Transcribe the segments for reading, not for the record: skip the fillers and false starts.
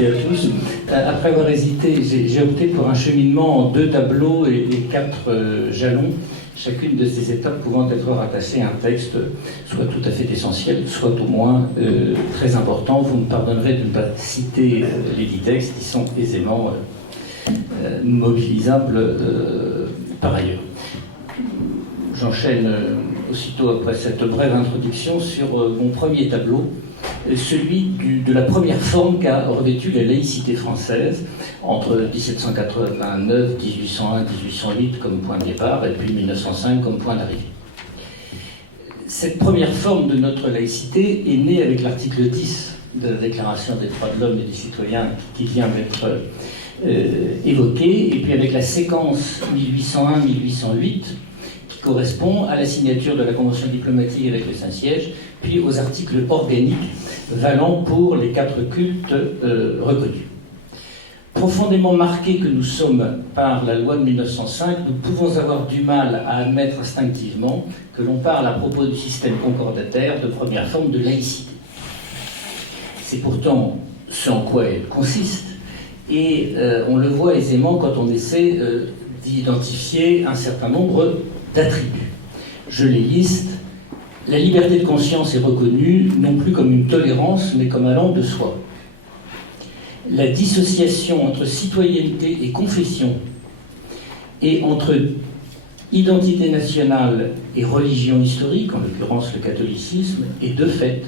et à tous. Après avoir hésité, j'ai opté pour un cheminement en 2 tableaux et 4 jalons, chacune de ces étapes pouvant être rattachée à un texte soit tout à fait essentiel, soit au moins très important. Vous me pardonnerez de ne pas citer les 10 textes qui sont aisément mobilisables par ailleurs. J'enchaîne aussitôt après cette brève introduction sur mon premier tableau, celui de la première forme qu'a revêtue la laïcité française entre 1789, 1801, 1808 comme point de départ et puis 1905 comme point d'arrivée. Cette première forme de notre laïcité est née avec l'article 10 de la Déclaration des droits de l'homme et du citoyen qui vient d'être évoqué, et puis avec la séquence 1801-1808 qui correspond à la signature de la Convention diplomatique avec le Saint-Siège, puis aux articles organiques valant pour les 4 cultes reconnus. Profondément marqués que nous sommes par la loi de 1905, nous pouvons avoir du mal à admettre instinctivement que l'on parle à propos du système concordataire de première forme de laïcité. C'est pourtant ce en quoi elle consiste, et on le voit aisément quand on essaie d'identifier un certain nombre d'attributs. Je les liste. La liberté de conscience est reconnue non plus comme une tolérance, mais comme allant de soi. La dissociation entre citoyenneté et confession, et entre identité nationale et religion historique, en l'occurrence le catholicisme, est de fait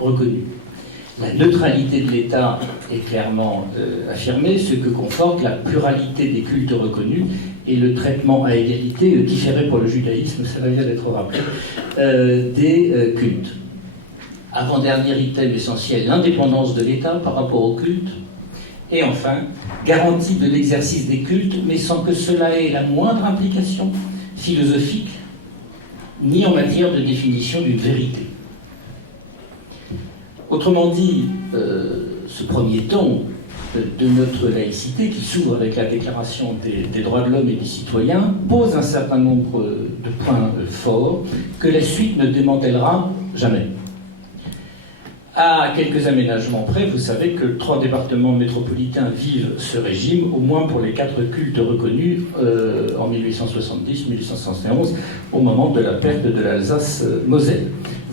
reconnue. La neutralité de l'État est clairement affirmée, ce que conforte la pluralité des cultes reconnus et le traitement à égalité, différé pour le judaïsme, ça vient d'être rappelé, des cultes. Avant-dernier item essentiel, l'indépendance de l'État par rapport aux cultes. Et enfin, garantie de l'exercice des cultes, mais sans que cela ait la moindre implication philosophique, ni en matière de définition d'une vérité. Autrement dit, ce premier temps de notre laïcité, qui s'ouvre avec la Déclaration des droits de l'homme et du citoyen, pose un certain nombre de points forts que la suite ne démantèlera jamais. À quelques aménagements près, vous savez que 3 départements métropolitains vivent ce régime, au moins pour les 4 cultes reconnus en 1870-1871, au moment de la perte de l'Alsace-Moselle.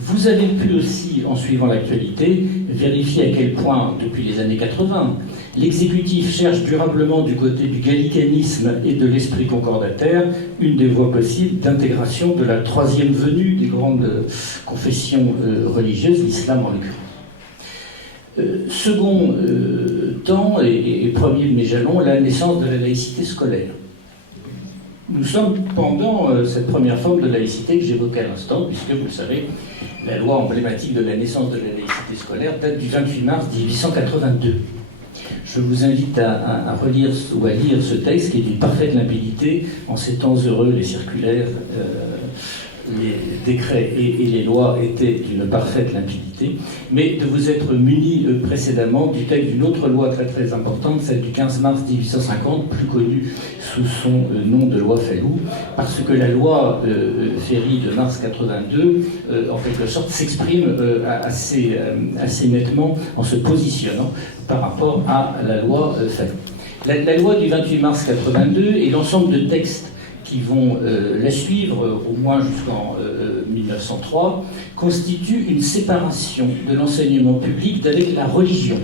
Vous avez pu aussi, en suivant l'actualité, vérifier à quel point, depuis les années 80, l'exécutif cherche durablement du côté du gallicanisme et de l'esprit concordataire une des voies possibles d'intégration de la 3e venue des grandes confessions religieuses, l'islam en l'occurrence. Second temps, et premier de mes jalons, la naissance de la laïcité scolaire. Nous sommes pendant cette première forme de laïcité que j'évoquais à l'instant, puisque, vous le savez, la loi emblématique de la naissance de la laïcité scolaire date du 28 mars 1882. Je vous invite à relire ou à lire ce texte qui est d'une parfaite limpidité. En ces temps heureux, les circulaires, les décrets et les lois étaient d'une parfaite limpidité, mais de vous être muni précédemment du texte d'une autre loi très très importante, celle du 15 mars 1850, plus connue sous son nom de loi Fallou, parce que la loi Ferry de mars 82, en quelque sorte, s'exprime assez nettement en se positionnant par rapport à la loi Fallou. La loi du 28 mars 82 et l'ensemble de textes qui vont la suivre, au moins jusqu'en 1903, constituent une séparation de l'enseignement public d'avec la religion.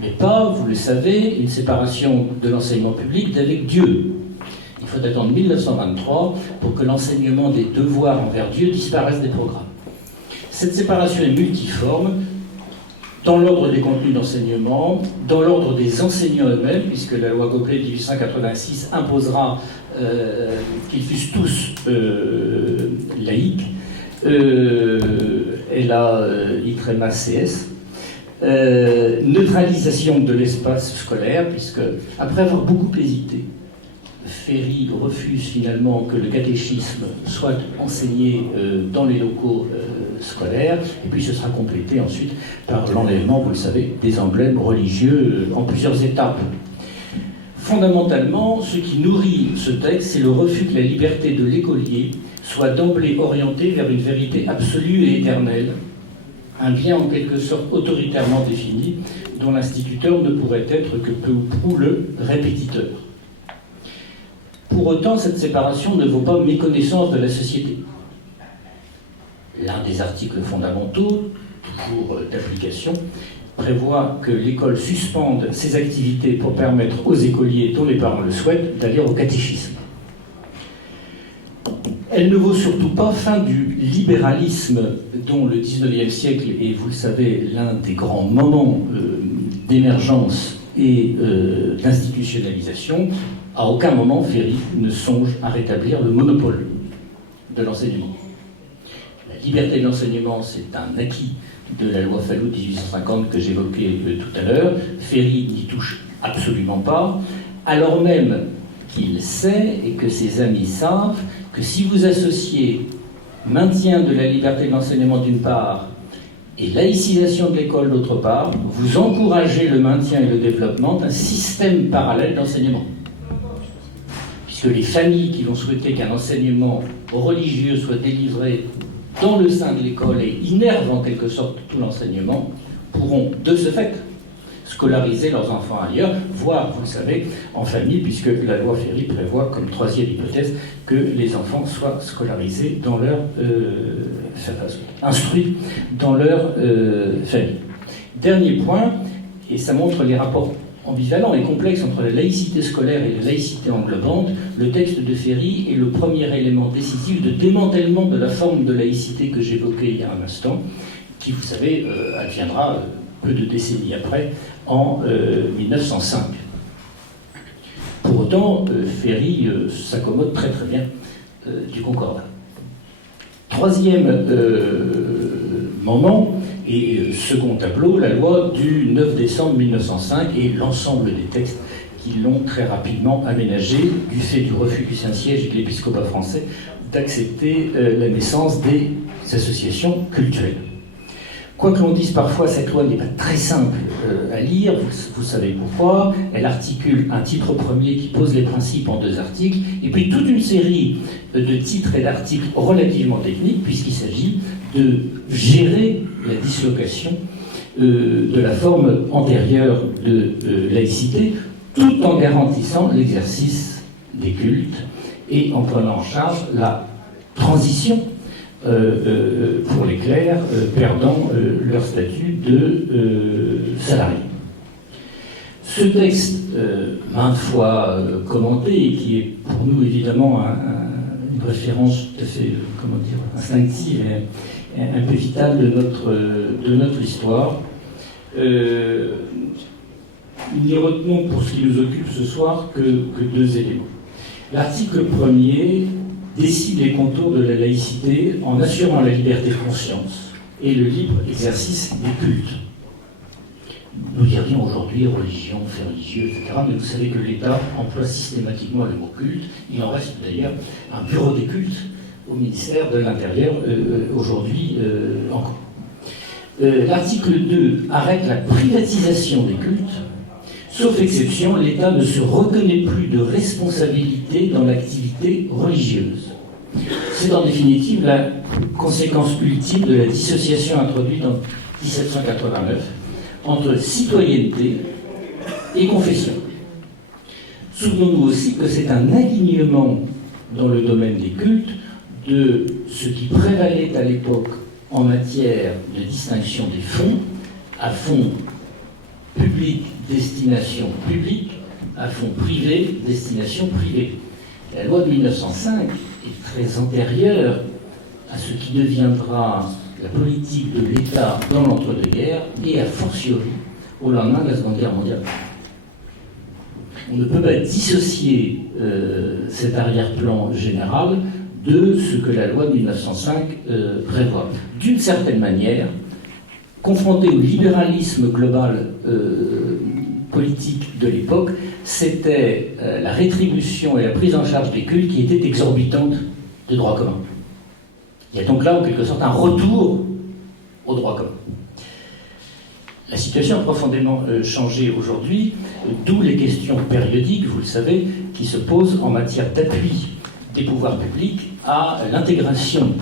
Mais pas, vous le savez, une séparation de l'enseignement public d'avec Dieu. Il faut attendre 1923 pour que l'enseignement des devoirs envers Dieu disparaisse des programmes. Cette séparation est multiforme, dans l'ordre des contenus d'enseignement, dans l'ordre des enseignants eux-mêmes, puisque la loi Goplet de 1886 imposera qu'ils fussent tous laïcs, LA, ITREMA, CS, neutralisation de l'espace scolaire, puisque, après avoir beaucoup hésité, Ferry refuse finalement que le catéchisme soit enseigné dans les locaux scolaires, et puis ce sera complété ensuite par l'enlèvement, vous le savez, des emblèmes religieux en plusieurs étapes. Fondamentalement, ce qui nourrit ce texte, c'est le refus que la liberté de l'écolier soit d'emblée orientée vers une vérité absolue et éternelle, un bien en quelque sorte autoritairement défini, dont l'instituteur ne pourrait être que peu ou prou le répétiteur. Pour autant, cette séparation ne vaut pas méconnaissance de la société. L'un des articles fondamentaux, toujours d'application, prévoit que l'école suspende ses activités pour permettre aux écoliers dont les parents le souhaitent d'aller au catéchisme. Elle ne vaut surtout pas fin du libéralisme dont le XIXe siècle est, vous le savez, l'un des grands moments d'émergence et d'institutionnalisation. À aucun moment, Ferry ne songe à rétablir le monopole de l'enseignement. La liberté de l'enseignement, c'est un acquis de la loi Fallot de 1850 que j'évoquais tout à l'heure. Ferry n'y touche absolument pas, alors même qu'il sait et que ses amis savent que si vous associez maintien de la liberté de l'enseignement d'une part et laïcisation de l'école d'autre part, vous encouragez le maintien et le développement d'un système parallèle d'enseignement. Puisque les familles qui vont souhaiter qu'un enseignement religieux soit délivré dans le sein de l'école et innerve en quelque sorte tout l'enseignement, pourront de ce fait scolariser leurs enfants ailleurs, voire, vous le savez, en famille, puisque la loi Ferry prévoit comme troisième hypothèse que les enfants soient scolarisés dans leur instruits dans leur famille. Dernier point, et ça montre les rapports ambivalents et complexes entre la laïcité scolaire et la laïcité englobante, le texte de Ferry est le premier élément décisif de démantèlement de la forme de laïcité que j'évoquais il y a un instant, qui, vous savez, adviendra peu de décennies après, en 1905. Pour autant, Ferry s'accommode très très bien du Concordat. Troisième moment et second tableau, la loi du 9 décembre 1905 et l'ensemble des textes qui l'ont très rapidement aménagé du fait du refus du Saint-Siège et de l'épiscopat français d'accepter la naissance des associations cultuelles. Quoi que l'on dise parfois, cette loi n'est pas très simple à lire, vous savez pourquoi. Elle articule un titre premier qui pose les principes en 2 articles, et puis toute une série de titres et d'articles relativement techniques, puisqu'il s'agit de gérer la dislocation de la forme antérieure de laïcité, tout en garantissant l'exercice des cultes et en prenant en charge la transition pour les clercs perdant leur statut de salarié. Ce texte, maintes fois commenté, et qui est pour nous évidemment une référence tout à fait, instinctive et un peu vitale de notre histoire, n'y retenons pour ce qui nous occupe ce soir que 2 éléments. L'article 1er décide les contours de la laïcité en assurant la liberté de conscience et le libre exercice des cultes. Nous dirions aujourd'hui religion, fait religieux, etc. Mais vous savez que l'État emploie systématiquement le mot culte. Il en reste d'ailleurs un bureau des cultes au ministère de l'Intérieur aujourd'hui encore. L'article 2 arrête la privatisation des cultes. Sauf exception, l'État ne se reconnaît plus de responsabilité dans l'activité religieuse. C'est en définitive la conséquence ultime de la dissociation introduite en 1789 entre citoyenneté et confession. Souvenons-nous aussi que c'est un alignement dans le domaine des cultes de ce qui prévalait à l'époque en matière de distinction des fonds, à fonds public, destination publique, à fonds privé, destination privée. La loi de 1905 est très antérieure à ce qui deviendra la politique de l'État dans l'entre-deux-guerres et a fortiori au lendemain de la Seconde Guerre mondiale. On ne peut pas dissocier cet arrière-plan général de ce que la loi de 1905 prévoit. D'une certaine manière, confronté au libéralisme global politique de l'époque, c'était la rétribution et la prise en charge des cultes qui étaient exorbitantes de droit commun. Il y a donc là, en quelque sorte, un retour au droit commun. La situation a profondément changé aujourd'hui, d'où les questions périodiques, vous le savez, qui se posent en matière d'appui des pouvoirs publics à l'intégration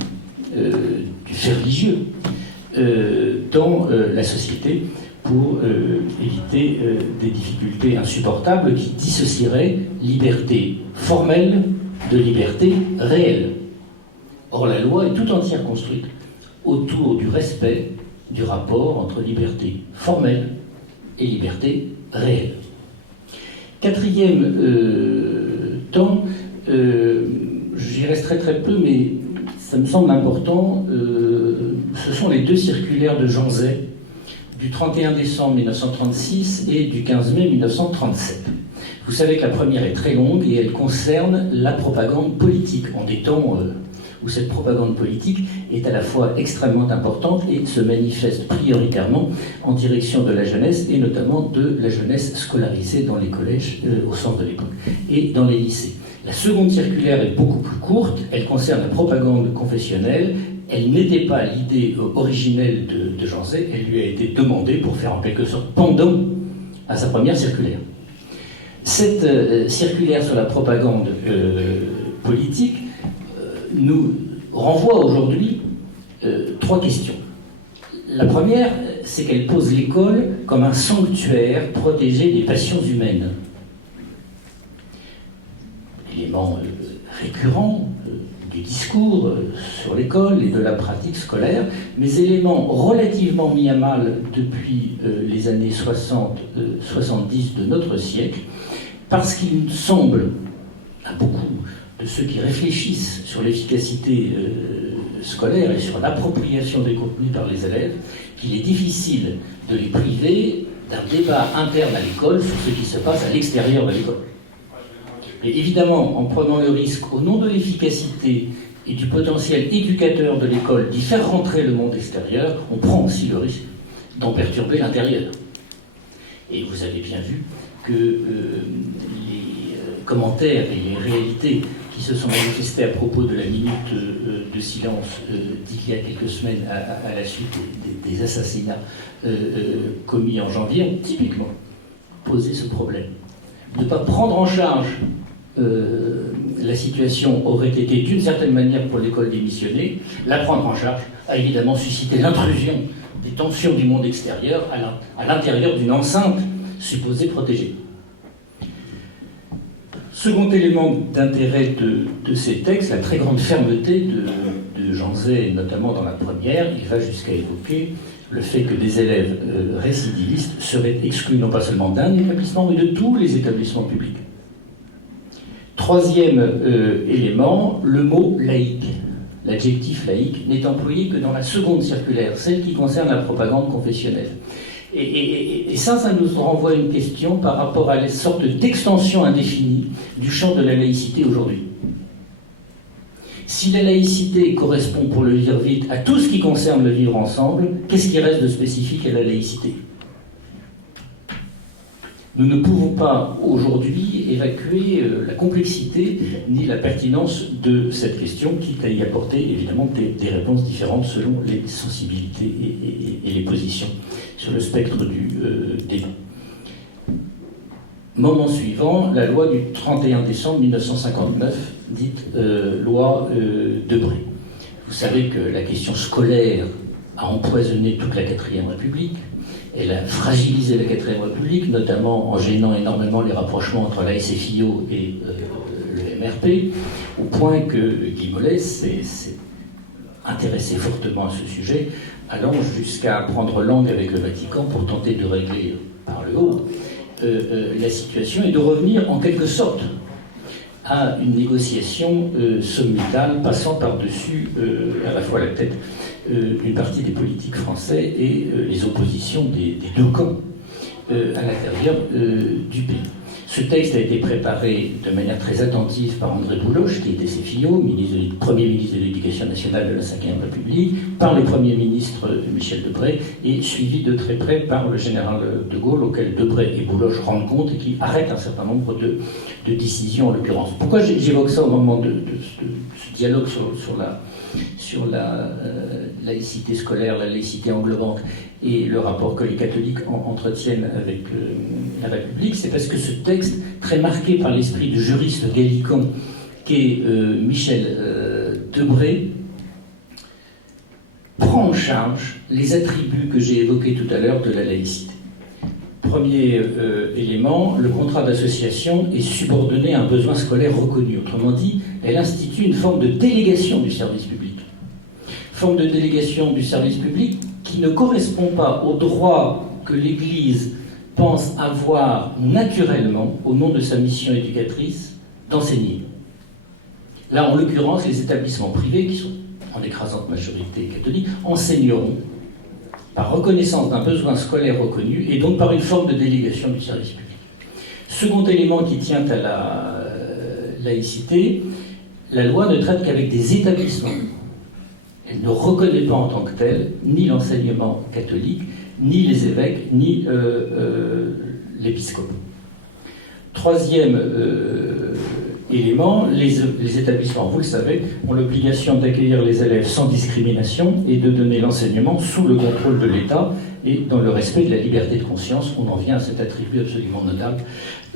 du fait religieux dans la société pour éviter des difficultés insupportables qui dissocieraient liberté formelle de liberté réelle. Or, la loi est tout entière construite autour du respect du rapport entre liberté formelle et liberté réelle. Quatrième temps, j'y resterai très peu, mais ça me semble important, ce sont les deux circulaires de Jean Zay, du 31 décembre 1936 et du 15 mai 1937. Vous savez que la première est très longue et elle concerne la propagande politique, en des temps où cette propagande politique est à la fois extrêmement importante et se manifeste prioritairement en direction de la jeunesse, et notamment de la jeunesse scolarisée dans les collèges au sens de l'époque, et dans les lycées. La seconde circulaire est beaucoup plus courte, elle concerne la propagande confessionnelle. Elle n'était pas l'idée originelle de Jean Zay, elle lui a été demandée pour faire en quelque sorte pendant à sa première circulaire. Cette circulaire sur la propagande politique nous renvoie aujourd'hui trois questions. La première, c'est qu'elle pose l'école comme un sanctuaire protégé des passions humaines. Élément récurrent du discours sur l'école et de la pratique scolaire, mais élément relativement mis à mal depuis les années 60-70 de notre siècle, parce qu'il semble à beaucoup de ceux qui réfléchissent sur l'efficacité scolaire et sur l'appropriation des contenus par les élèves, qu'il est difficile de les priver d'un débat interne à l'école sur ce qui se passe à l'extérieur de l'école. Et évidemment, en prenant le risque, au nom de l'efficacité et du potentiel éducateur de l'école, d'y faire rentrer le monde extérieur, on prend aussi le risque d'en perturber l'intérieur. Et vous avez bien vu que les commentaires et les réalités qui se sont manifestés à propos de la minute de silence d'il y a quelques semaines à la suite des assassinats commis en janvier ont typiquement posé ce problème. Ne pas prendre en charge la situation aurait été d'une certaine manière pour l'école démissionnée. La prendre en charge a évidemment suscité l'intrusion des tensions du monde extérieur à l'intérieur d'une enceinte supposée protégée. Second élément d'intérêt de ces textes, la très grande fermeté de Jean Zay, notamment dans la première. Il va jusqu'à évoquer le fait que des élèves récidivistes seraient exclus non pas seulement d'un établissement, mais de tous les établissements publics. Troisième élément, le mot laïque. L'adjectif laïque n'est employé que dans la seconde circulaire, celle qui concerne la propagande confessionnelle. Et ça nous renvoie à une question par rapport à une sorte d'extension indéfinie du champ de la laïcité aujourd'hui. Si la laïcité correspond, pour le dire vite, à tout ce qui concerne le vivre ensemble, qu'est-ce qui reste de spécifique à la laïcité ? Nous ne pouvons pas aujourd'hui évacuer la complexité ni la pertinence de cette question, quitte à y apporter évidemment des réponses différentes selon les sensibilités et les positions sur le spectre du débat. Moment suivant, la loi du 31 décembre 1959, dite loi Debré. Vous savez que la question scolaire a empoisonné toute la 4e République. Elle a fragilisé la 4e République, notamment en gênant énormément les rapprochements entre la SFIO et le MRP, au point que Guy Mollet s'est intéressé fortement à ce sujet, allant jusqu'à prendre langue avec le Vatican pour tenter de régler par le haut la situation et de revenir en quelque sorte à une négociation sommitale passant par-dessus à la fois la tête une partie des politiques français et les oppositions des deux camps à l'intérieur du pays. Ce texte a été préparé de manière très attentive par André Bouloche, qui était SFIO, Premier ministre de l'Éducation nationale de la Ve République, par le Premier ministre Michel Debré, et suivi de très près par le général de Gaulle, auquel Debré et Bouloche rendent compte et qui arrêtent un certain nombre de décisions en l'occurrence. Pourquoi j'évoque ça au moment de ce dialogue sur la laïcité scolaire, la laïcité englobante et le rapport que les catholiques entretiennent avec la République, c'est parce que ce texte, très marqué par l'esprit du juriste gallican qu'est Michel Debré, prend en charge les attributs que j'ai évoqués tout à l'heure de la laïcité. Premier élément, le contrat d'association est subordonné à un besoin scolaire reconnu. Autrement dit, elle institue une forme de délégation du service public. Forme de délégation du service public qui ne correspond pas au droit que l'Église pense avoir naturellement, au nom de sa mission éducatrice, d'enseigner. Là, en l'occurrence, les établissements privés, qui sont en écrasante majorité catholiques, enseigneront par reconnaissance d'un besoin scolaire reconnu et donc par une forme de délégation du service public. Second élément qui tient à la laïcité, la loi ne traite qu'avec des établissements. Elle ne reconnaît pas en tant que tel ni l'enseignement catholique, ni les évêques, ni l'épiscope. Troisième élément, les établissements, vous le savez, ont l'obligation d'accueillir les élèves sans discrimination et de donner l'enseignement sous le contrôle de l'État et dans le respect de la liberté de conscience. On en vient à cet attribut absolument notable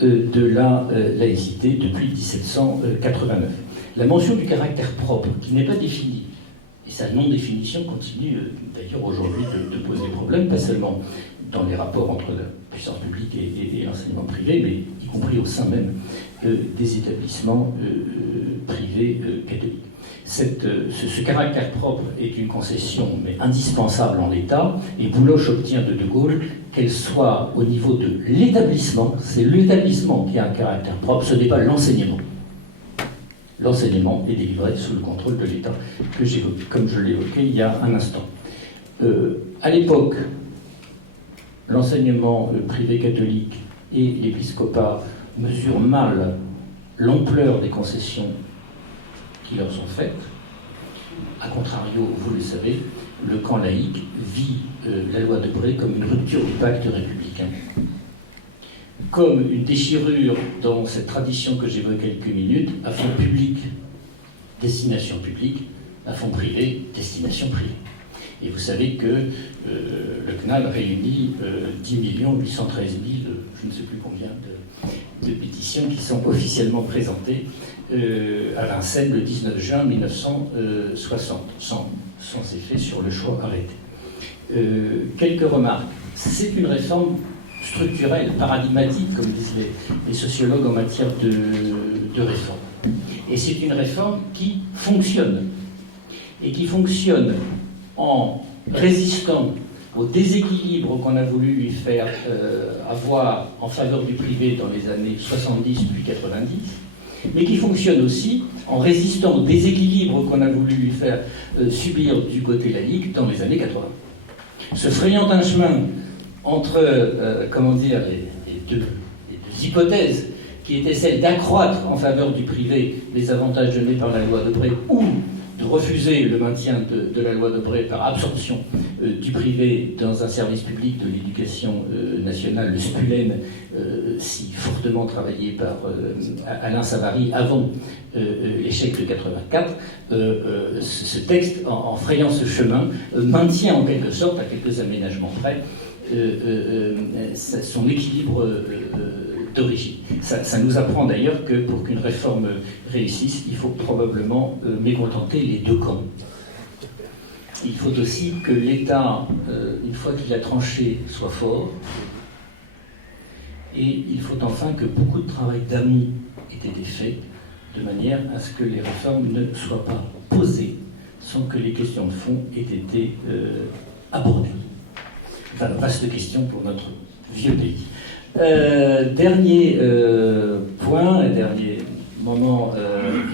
de la laïcité depuis 1789. La mention du caractère propre, qui n'est pas définie, et sa non-définition continue d'ailleurs aujourd'hui de poser problème, pas seulement dans les rapports entre la puissance publique et l'enseignement privé, mais y compris au sein même des établissements privés catholiques. Ce caractère propre est une concession, mais indispensable en l'État, et Bouloche obtient de Gaulle qu'elle soit au niveau de l'établissement. C'est l'établissement qui a un caractère propre, ce n'est pas l'enseignement. L'enseignement est délivré sous le contrôle de l'État, comme je l'évoquais il y a un instant. À l'époque, l'enseignement privé catholique et l'épiscopat mesurent mal l'ampleur des concessions qui leur sont faites. A contrario, vous le savez, le camp laïque vit la loi de Bré comme une rupture du pacte républicain, comme une déchirure dans cette tradition que j'évoquais quelques minutes, à fond public, destination publique, à fond privé, destination privée. Et vous savez que le CNAL réunit 10 813 000, je ne sais plus combien de pétitions qui sont officiellement présentées à Vincennes le 19 juin 1960, sans effet sur le choix arrêté. Quelques remarques. C'est une réforme structurelle, paradigmatique, comme disent les sociologues en matière de réforme. Et c'est une réforme qui fonctionne. Et qui fonctionne en résistant au déséquilibre qu'on a voulu lui faire avoir en faveur du privé dans les années 70 puis 90, mais qui fonctionne aussi en résistant au déséquilibre qu'on a voulu lui faire subir du côté laïque dans les années 80. Se frayant un chemin entre les deux hypothèses qui étaient celles d'accroître en faveur du privé les avantages donnés par la loi de Bré ou de refuser le maintien de la loi de Bré par absorption du privé dans un service public de l'éducation nationale, le SPULEN, si fortement travaillé par Alain Savary avant l'échec de 84, ce texte, en frayant ce chemin, maintient en quelque sorte, à quelques aménagements près, son équilibre d'origine. Ça nous apprend d'ailleurs que pour qu'une réforme réussisse, il faut probablement mécontenter les deux camps. Il faut aussi que l'État, une fois qu'il a tranché, soit fort. Et il faut enfin que beaucoup de travail d'amont ait été fait, de manière à ce que les réformes ne soient pas posées sans que les questions de fond aient été abordées. Enfin, vaste question pour notre vieux pays. Dernier point, dernier moment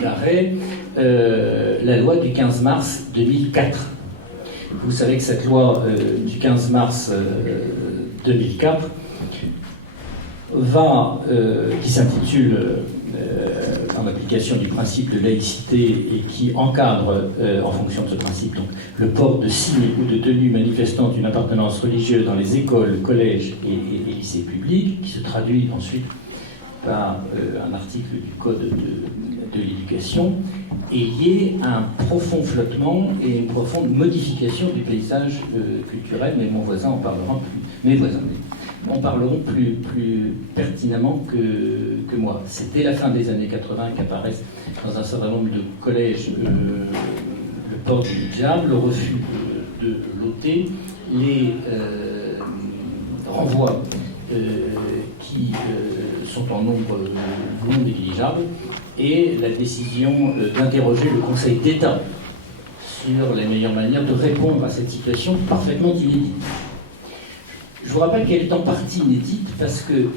d'arrêt, la loi du 15 mars 2004. Vous savez que cette loi du 15 mars 2004 qui s'intitule en application du principe de laïcité et qui encadre, en fonction de ce principe, donc, le port de signes ou de tenues manifestant une appartenance religieuse dans les écoles, collèges et lycées publics, qui se traduit ensuite par un article du Code de l'éducation, est lié à un profond flottement et une profonde modification du paysage culturel, mais mon voisin en parlera plus, mes voisins en parleront plus pertinemment que moi. C'est dès la fin des années 80 qu'apparaissent dans un certain nombre de collèges le port du hijab, le refus de l'ôter, les renvois qui sont en nombre non négligeable, et la décision d'interroger le Conseil d'État sur les meilleures manières de répondre à cette situation parfaitement inédite. Je vous rappelle qu'elle est en partie inédite parce que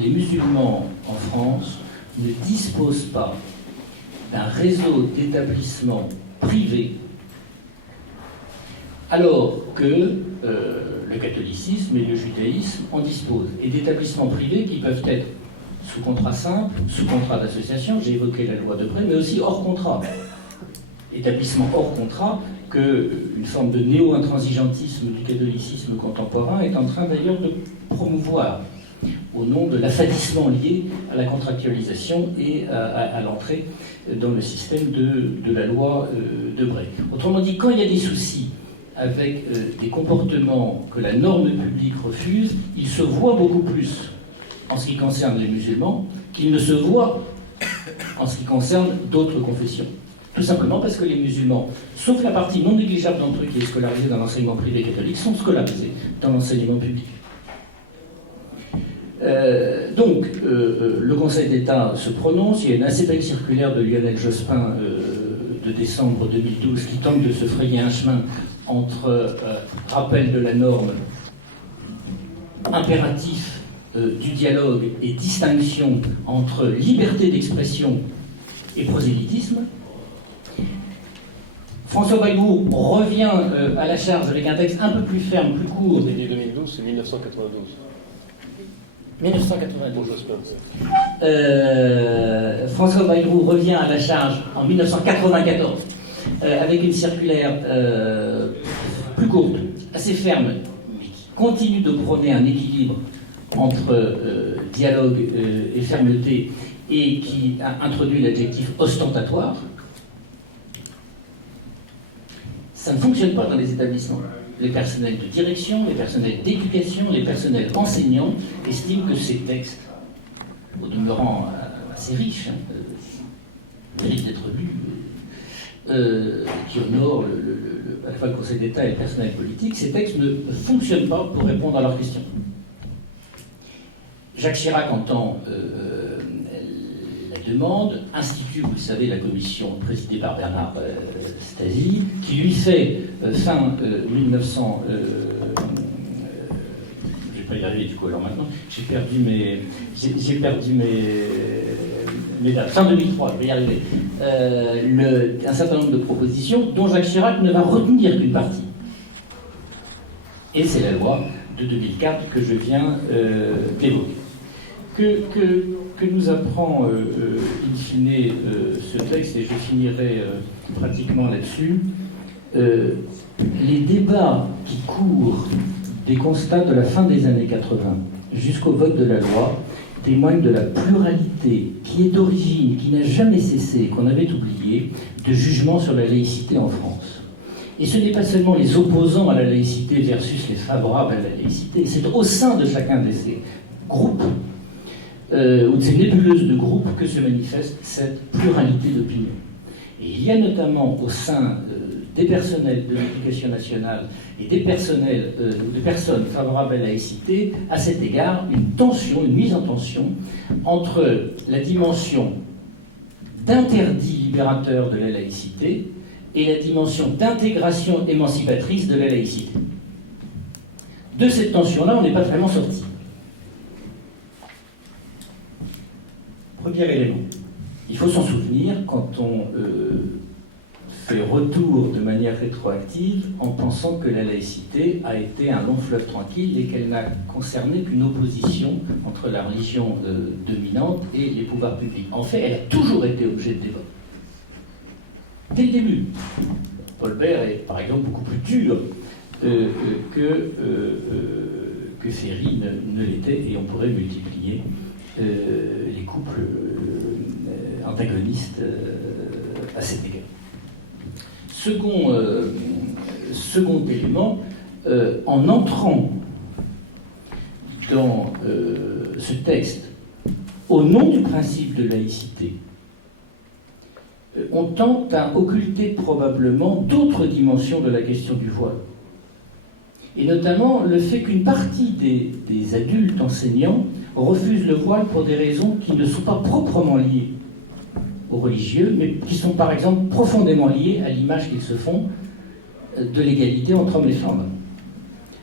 les musulmans en France ne disposent pas d'un réseau d'établissements privés, alors que le catholicisme et le judaïsme en disposent, et d'établissements privés qui peuvent être sous contrat simple, sous contrat d'association, j'ai évoqué la loi Debré, mais aussi hors contrat. Établissement hors contrat qu'une forme de néo-intransigeantisme du catholicisme contemporain est en train d'ailleurs de promouvoir au nom de l'affadissement lié à la contractualisation et à l'entrée dans le système de la loi Debré. Autrement dit, quand il y a des soucis avec des comportements que la norme publique refuse, il se voit beaucoup plus en ce qui concerne les musulmans qu'il ne se voit en ce qui concerne d'autres confessions. Tout simplement parce que les musulmans, sauf la partie non négligeable d'entre eux qui est scolarisée dans l'enseignement privé catholique, sont scolarisés dans l'enseignement public. Donc, le Conseil d'État se prononce. Il y a une assez belle circulaire de Lionel Jospin de décembre 2012 qui tente de se frayer un chemin entre rappel de la norme, impératif du dialogue et distinction entre liberté d'expression et prosélytisme. François Bayrou revient à la charge avec un texte un peu plus ferme, plus court. C'est 2012, c'est 1992. 1992. François Bayrou revient à la charge en 1994 avec une circulaire plus courte, assez ferme, mais qui continue de prôner un équilibre entre dialogue et fermeté et qui a introduit l'adjectif ostentatoire. Ça ne fonctionne pas dans les établissements. Les personnels de direction, les personnels d'éducation, les personnels enseignants estiment que ces textes, au demeurant assez riches, méritent d'être lus, qui honorent à la fois le Conseil d'État et le personnel politique. Ces textes ne fonctionnent pas pour répondre à leurs questions. Jacques Chirac entend la demande, institue, vous le savez, la commission présidée par Bernard Stasi, qui lui fait fin 1900. Je vais pas y arriver du coup. Alors maintenant, j'ai perdu mes dates. Fin 2003, je vais y arriver. Un certain nombre de propositions dont Jacques Chirac ne va retenir qu'une partie. Et c'est la loi de 2004 que je viens d'évoquer. Que nous apprend in fine ce texte, et je finirai pratiquement là-dessus. Les débats qui courent des constats de la fin des années 80 jusqu'au vote de la loi témoignent de la pluralité qui est d'origine, qui n'a jamais cessé, qu'on avait oublié, de jugement sur la laïcité en France. Et ce n'est pas seulement les opposants à la laïcité versus les favorables à la laïcité, c'est au sein de chacun de ces groupes ou de ces nébuleuses de groupes que se manifeste cette pluralité d'opinions. Et il y a notamment au sein des personnels de l'éducation nationale et des personnels, des personnes favorables à la laïcité, à cet égard, une tension, une mise en tension entre la dimension d'interdit libérateur de la laïcité et la dimension d'intégration émancipatrice de la laïcité. De cette tension-là, on n'est pas vraiment sorti. Premier élément. Il faut s'en souvenir quand on fait retour de manière rétroactive en pensant que la laïcité a été un long fleuve tranquille et qu'elle n'a concerné qu'une opposition entre la religion dominante et les pouvoirs publics. En fait, elle a toujours été objet de débat. Dès le début. Paul Bert est, par exemple, beaucoup plus dur que Ferry ne l'était, et on pourrait multiplier les couples antagonistes à cet égard. Second élément, en entrant dans ce texte au nom du principe de laïcité, on tente à occulter probablement d'autres dimensions de la question du voile. Et notamment le fait qu'une partie des adultes enseignants refusent le voile pour des raisons qui ne sont pas proprement liées aux religieux, mais qui sont par exemple profondément liées à l'image qu'ils se font de l'égalité entre hommes et femmes.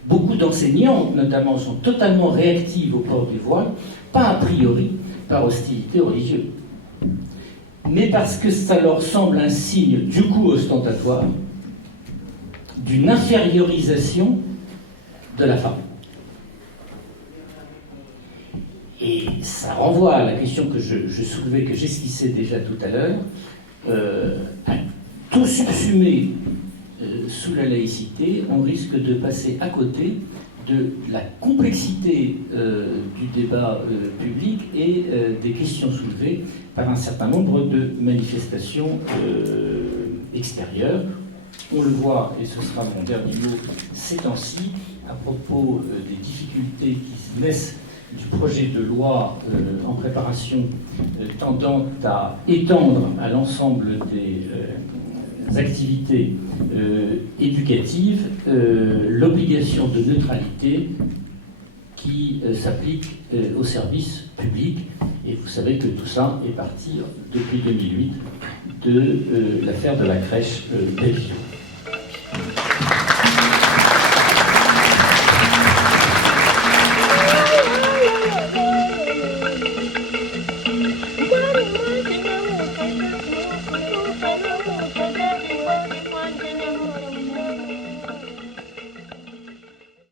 Beaucoup d'enseignants, notamment, sont totalement réactifs au port du voile, pas a priori par hostilité aux religieux, mais parce que ça leur semble un signe du coup ostentatoire d'une infériorisation de la femme. Et ça renvoie à la question que je soulevais, que j'esquissais déjà tout à l'heure, à tout subsumer sous la laïcité, on risque de passer à côté de la complexité du débat public et des questions soulevées par un certain nombre de manifestations extérieures. On le voit, et ce sera mon dernier mot, ces temps-ci, à propos des difficultés qui naissent du projet de loi en préparation tendant à étendre à l'ensemble des activités éducatives l'obligation de neutralité qui s'applique au service public. Et vous savez que tout ça est parti depuis 2008 de l'affaire de la crèche Belleville.